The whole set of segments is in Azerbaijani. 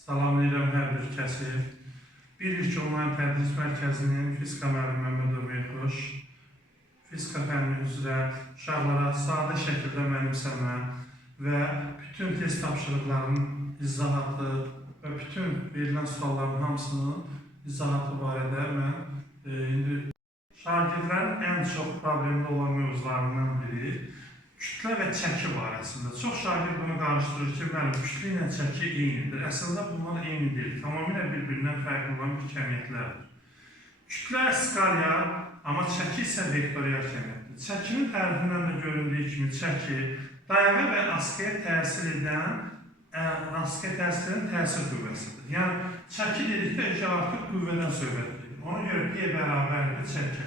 Salamlayıram hər bir kəsi. Bir ilk onlayn tədris mərkəzinin fizika müəllimi Məmmədov Mehroş, fizika fənni üzrə uşaqlara sadə şəkildə mənimsəmə və bütün test tapşırıqlarının izahatı və bütün verilən sualların hamısının izahatı barədə mən şagirdlərin ən çox problemli olan mövzularından biri kütlə və çəki barəsində. Çox şagird bunu qarışdırır ki, kütle ilə çəki eynidir. Əslində bunlar eyni deyil. Tamamilə bir-birindən fərqli olan bir kəmiyyətlərdir. Kütlə skalyar, amma çəki isə vektorial kəmiyyətdir. Çəkinin tərifindən də göründüyü kimi çəki dayağa və askıya təsir edən təsir qüvvəsidir. Yəni, çəki dedikdə artıq qüvvədən söhbət edir. Ona görə P bərabərdir çəki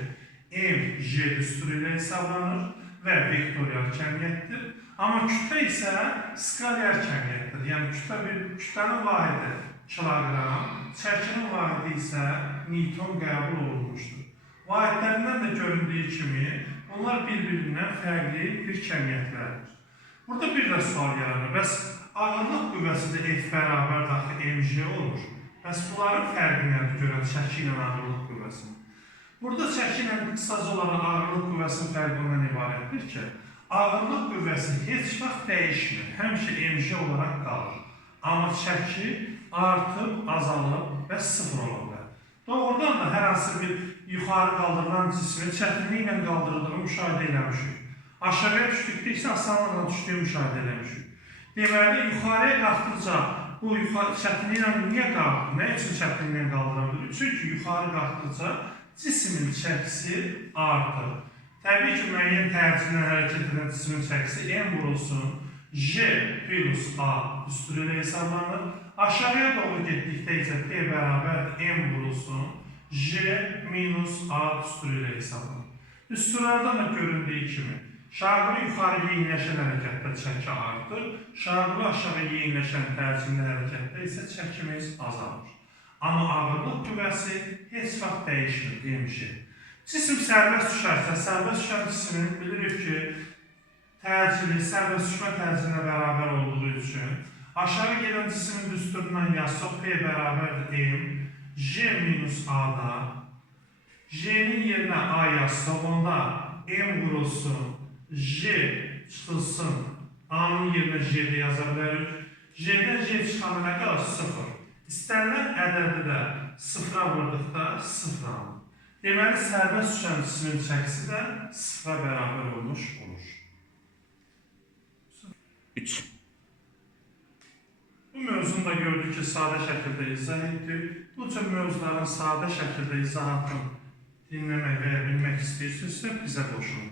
M, J düsturu ilə hesablanır və vektorial kəmiyyətdir. Amma kütlə isə skalyar kəmiyyətdir. Yəni, kütlənin vahidi kiloqram, çəkinin vahidi isə Newton qəbul olunmuşdur. Vahidlərindən də göründüyü kimi, bunlar bir-birindən fərqli bir kəmiyyətlərdir. Burada bir də sual yaranır. Bəs ağırlıq qüvvəsi də F bərabər daxil mg olur. Bəs bunların fərqi nədir görən çəki ilə ağırlıq qüvvəsinin? Burada çəki ilə qısaca olaraq ağırlıq qüvvəsinin fərqi ondan ibarətdir ki, ağırlıq qüvvəsi heç vaxt dəyişmir, həmişə mg olaraq qalır. Amma çəki artıb, azalıb və sıfır ola bilər. Doğrudan da hər hansı bir yuxarı qaldırılan cismi çətinliyi ilə qaldırıldığını müşahidə eləmişik. Aşağıya düşdükdə isə asanlıqla düşdüyü müşahidə eləmişik. Deməli, yuxarıya qalxdıqca bu çətinliyi ilə niyə qalxır? Nə üçün çətinliyi ilə qaldıra bilir? Çünki yuxarı qalxdıqca cismin çəkisi artır. Təbii ki, müəyyən tərcihlə hərəkət edən cismin çəkisi M vurulsun, J plus A üstürü ilə hesablanır. Aşağıya doğru getdikdə isə P bərabərdir M vurulsun, J minus A üstürü ilə hesablanır. Üstürlərdən də göründüyü kimi, şaqili yuxarı yeyinləşən hərəkətdə çəki artır, şaqili aşağı yeyinləşən tərcihlə hərəkətdə isə çəkimiz azalır. Amma ağırlıq qüvvəsi heç vaxt dəyişmir, demişik. Cisim sərbəst düşərsə, sərbəst düşən cismin bilirik ki, tərcili sərbəst düşmə tərcihinə bərabər olduğu üçün aşağı gedən cismin düsturundan yazsaq P bərabərdir M, J minus A-da, J-nin yerinə A yazsaq, onda M vurulsun, J çıxılsın, A-nın yerinə J-də yaza bilərik. J-dən J çıxanı nə qədər? 0. İstənilən ədədi də sıfıra vurduqda sıfır alır. Deməli, sərbəst düşən cismin çəkisi də sıfıra bərabər olmuş olur. 3. Bu mövzunu da gördük ki, sadə şəkildə izah etdik. Bu cür mövzuların sadə şəkildə izahatını dinləmək və ya bilmək istəyirsinizsə bizə qoşulun.